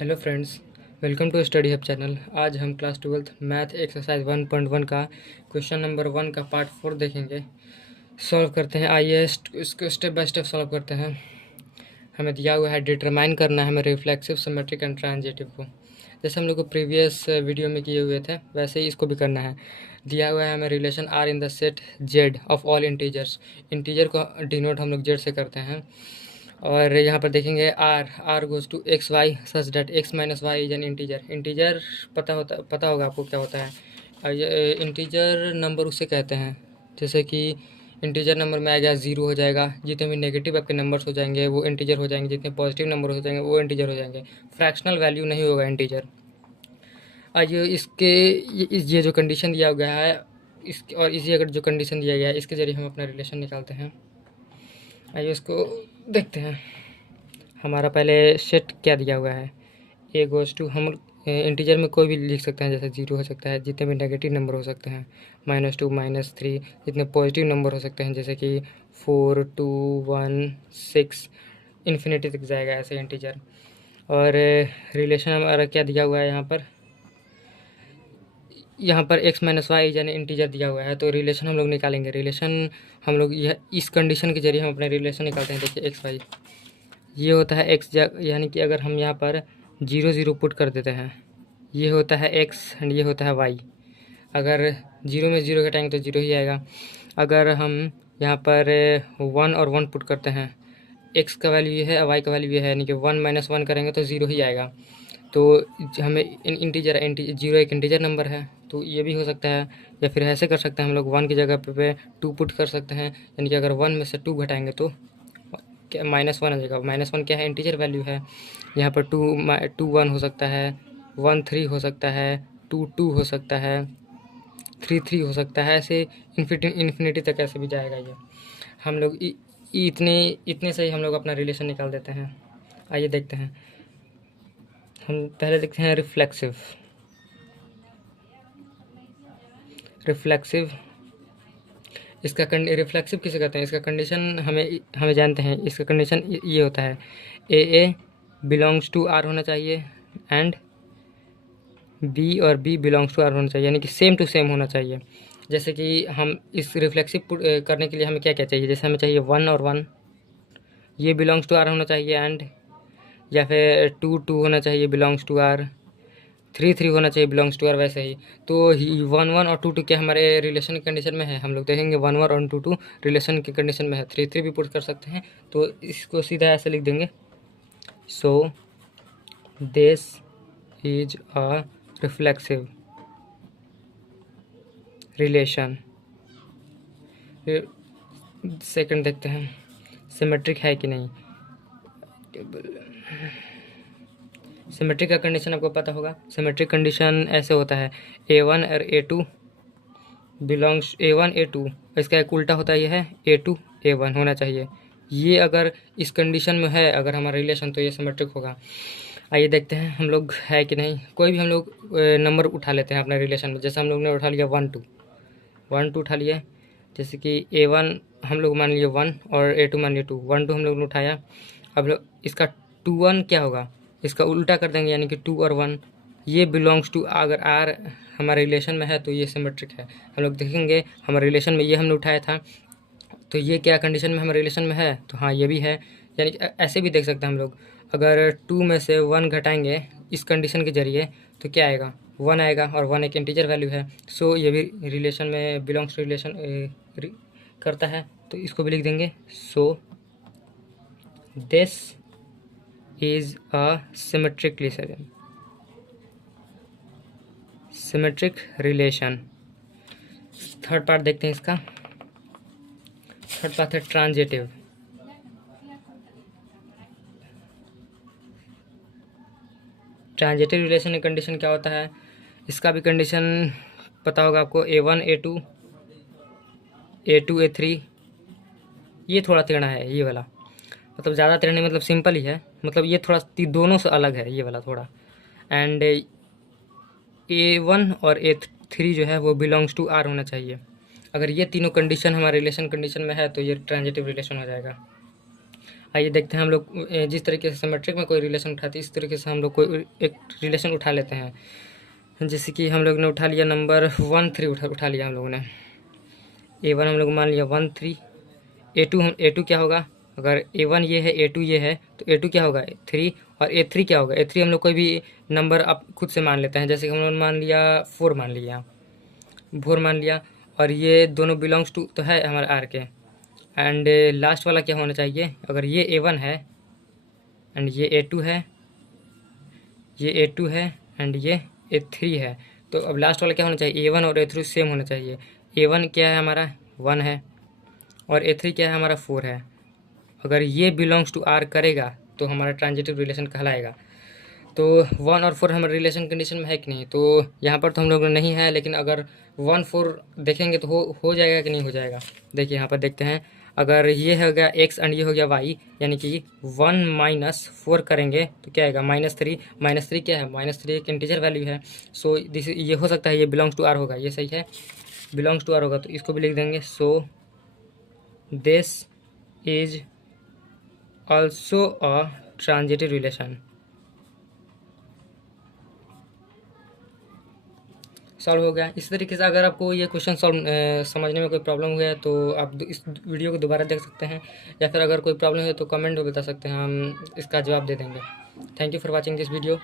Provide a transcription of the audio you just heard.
Hello friends, welcome to study hub channel. आज हम class 12th math exercise 1.1 का question number 1 का part 4 देखेंगे। सॉल्व करते हैं। आइए इसको स्टेप बाय स्टेप सॉल्व करते हैं। हमें दिया हुआ है डिटरमाइन करना है हमें रिफ्लेक्सिव, सिमेट्रिक एंड ट्रांजिटिव को। जैसे हम लोग को प्रीवियस वीडियो में किए हुए थे वैसे ही इसको भी करना है। दिया हुआ है हमें relation R in the set Z of all integers. Integer को डिनोट हम लोग जेड से करते हैं। और यहाँ पर देखेंगे R goes to x y such that x minus y is an integer. Integer पता होगा आपको क्या होता है। और ये इंटीजर नंबर उसे कहते हैं जैसे कि इंटीजर नंबर में आ गया ज़ीरो हो जाएगा। जितने भी नेगेटिव आपके नंबर्स हो जाएंगे वो इंटीजर हो जाएंगे, जितने पॉजिटिव नंबर हो जाएंगे वो इंटीजर हो जाएंगे। फ्रैक्शनल वैल्यू नहीं होगा इंटीजर। आज ये जो कंडीशन दिया गया है इसके और इसी अगर जो कंडीशन दिया गया है इसके ज़रिए हम अपना रिलेशन निकालते हैं। आइए इसको देखते हैं। हमारा पहले सेट क्या दिया हुआ है, ए गोज़ टू, हम इंटीजर में कोई भी लिख सकते हैं जैसे जीरो हो सकता है, जितने भी नेगेटिव नंबर हो सकते हैं -2 -3, जितने पॉजिटिव नंबर हो सकते हैं जैसे कि 4 2 1 6 इन्फिनिटी तक जाएगा ऐसे इंटीजर। और रिलेशन हमारा क्या दिया हुआ है यहाँ पर x माइनस वाई यानी इंटीजर दिया हुआ है, तो रिलेशन हम लोग निकालेंगे। रिलेशन हम लोग यह इस कंडीशन के जरिए हम अपने रिलेशन निकालते हैं। देखिए एक्स वाई ये होता है एक्स, यानी कि अगर हम यहाँ पर 0 0 पुट कर देते हैं ये होता है एक्स एंड ये होता है वाई। अगर 0 में 0 घटाएंगे तो 0 ही आएगा। अगर हम यहाँ पर 1 और 1 पुट करते हैं, एक्स का वैल्यू ये है वाई का वैल्यू ये है, यानी कि 1 - 1 करेंगे तो 0 ही आएगा। तो हमें इंटीजर जीरो एक इंटीजर नंबर है तो ये भी हो सकता है, या फिर ऐसे कर सकते हैं हम लोग 1 की जगह पे 2 पुट कर सकते हैं, यानी कि अगर 1 में से 2 घटाएंगे तो क्या -1 आ जाएगा। -1 क्या है, इंटीजर वैल्यू है। यहाँ पर 2 1 हो सकता है, 1 3 हो सकता है, 2 2 हो सकता है, 3 3 हो सकता है, ऐसे इन्फिनिटी तक ऐसे भी जाएगा ये। हम लोग इतने इतने से ही हम लोग अपना रिलेशन निकाल देते हैं। आइए देखते हैं। हम पहले देखते हैं रिफ्लेक्सिव। इसका रिफ्लेक्सिव किसे कहते हैं, इसका कंडीशन हमें जानते हैं। इसका कंडीशन ये होता है, ए बिलोंग्स टू आर होना चाहिए एंड बी और बी बिलोंग्स टू आर होना चाहिए, यानी कि सेम टू सेम होना चाहिए। जैसे कि हम इस रिफ्लेक्सिव करने के लिए हमें क्या क्या चाहिए, जैसे हमें चाहिए 1 और 1, ये बिलोंग्स टू आर होना चाहिए एंड, या फिर 2 2 होना चाहिए बिलोंग्स टू आर, 3 3 होना चाहिए बिलोंग्स टू आर। वैसे ही तो 1 1 और 2 2 क्या हमारे रिलेशन की कंडीशन में है। हम लोग देखेंगे 1 1 और 2 2 रिलेशन की कंडीशन में है। 3 3 भी पुट कर सकते हैं, तो इसको सीधा ऐसे लिख देंगे, so this is a reflexive relation. Second देखते हैं सिमेट्रिक है कि नहीं। सिमेट्रिक का कंडीशन आपको पता होगा। सिमेट्रिक कंडीशन ऐसे होता है, A1 और A2 बिलोंग्स A1 A2, इसका एक उल्टा होता है, ये है A2 A1 होना चाहिए। ये अगर इस कंडीशन में है अगर हमारा रिलेशन तो ये सिमेट्रिक होगा। आइए देखते हैं हम लोग है कि नहीं। कोई भी हम लोग नंबर उठा लेते हैं अपने रिलेशन में। जैसे हम लोग ने उठा लिया 1 2 उठा लिए, जैसे कि A1 हम लोग मान लिए 1 और A2 मान लिए 2, 1 2 हम लोग ने उठाया। अब इसका 2 1 क्या होगा, इसका उल्टा कर देंगे, यानी कि 2 और 1 ये बिलोंग्स टू, अगर आर हमारे रिलेशन में है तो ये सिमेट्रिक है। हम लोग देखेंगे हमारे रिलेशन में ये हमने उठाया था, तो ये क्या कंडीशन में हमारे रिलेशन में है, तो हाँ ये भी है। यानी कि ऐसे भी देख सकते हैं हम लोग, अगर 2 में से 1 घटाएंगे इस कंडीशन के जरिए तो क्या आएगा, 1 आएगा, और 1 एक इंटीजर वैल्यू है। सो ये भी रिलेशन में बिलोंग्स टू रिलेशन करता है, तो इसको भी लिख देंगे, so this is a symmetric relation. Third part देखते हैं इसका। थर्ड पार्ट है ट्रांजिटिव। ट्रांजिटिव रिलेशन की कंडीशन क्या होता है, इसका भी कंडीशन पता होगा आपको। A1 A2 A3, ये थोड़ा टेढ़ा है ये वाला, मतलब ज़्यादा टेढ़ा नहीं, मतलब सिंपल ही है, मतलब ये थोड़ा दोनों से अलग है ये वाला थोड़ा। एंड A1 और A3 जो है वो बिलोंग्स टू आर होना चाहिए। अगर ये तीनों कंडीशन हमारे रिलेशन कंडीशन में है तो ये ट्रांजिटिव रिलेशन हो जाएगा। आइए देखते हैं हम लोग जिस तरीके से सिमेट्रिक में कोई रिलेशन उठाते हैं इस तरीके से हम लोग कोई एक रिलेशन उठा लेते हैं। जैसे कि हम लोग ने उठा लिया नंबर 1 3 उठा लिया हम लोगों ने। A1 हम लोग मान लिया 1 3। A2 क्या होगा, अगर A1 ये है A2 ये है तो A2 क्या होगा 3, और A3 क्या होगा, A3 हम लोग कोई भी नंबर आप खुद से मान लेते हैं। जैसे कि हम लोग मान लिया 4 मान लिया, 4 मान लिया, और ये दोनों बिलोंग्स टू तो है हमारे आर के। एंड लास्ट वाला क्या होना चाहिए, अगर ये A1 है एंड ये A2 है, ये A2 है एंड ये A3 है, तो अब लास्ट वाला क्या होना चाहिए, A1 और A3 सेम होना चाहिए। A1 क्या है हमारा 1 है और A3 क्या है हमारा 4 है। अगर ये बिलोंग्स टू आर करेगा तो हमारा ट्रांजिटिव रिलेशन कहलाएगा। तो 1 और 4 हमारे रिलेशन कंडीशन में है कि नहीं, तो यहाँ पर तो हम लोग नहीं है, लेकिन अगर 1 4 देखेंगे तो हो जाएगा कि नहीं हो जाएगा। देखिए यहाँ पर देखते हैं, अगर ये हो गया x एंड ये हो गया y, यानी कि 1 - 4 करेंगे तो क्या आएगा -3। -3 क्या है, -3 एक इंटीजर वैल्यू है। सो दिस ये हो सकता है ये बिलोंग्स टू आर होगा, ये सही है, बिलोंग्स टू आर होगा, तो इसको भी लिख देंगे। So this is also a transitive relation. Solve हो गया। इस तरीके से अगर आपको ये क्वेश्चन समझने में कोई प्रॉब्लम हुआ है तो आप इस वीडियो को दोबारा देख सकते हैं, या फिर अगर कोई प्रॉब्लम है तो कमेंट में बता सकते हैं, हम इसका जवाब दे देंगे। Thank you for watching this video.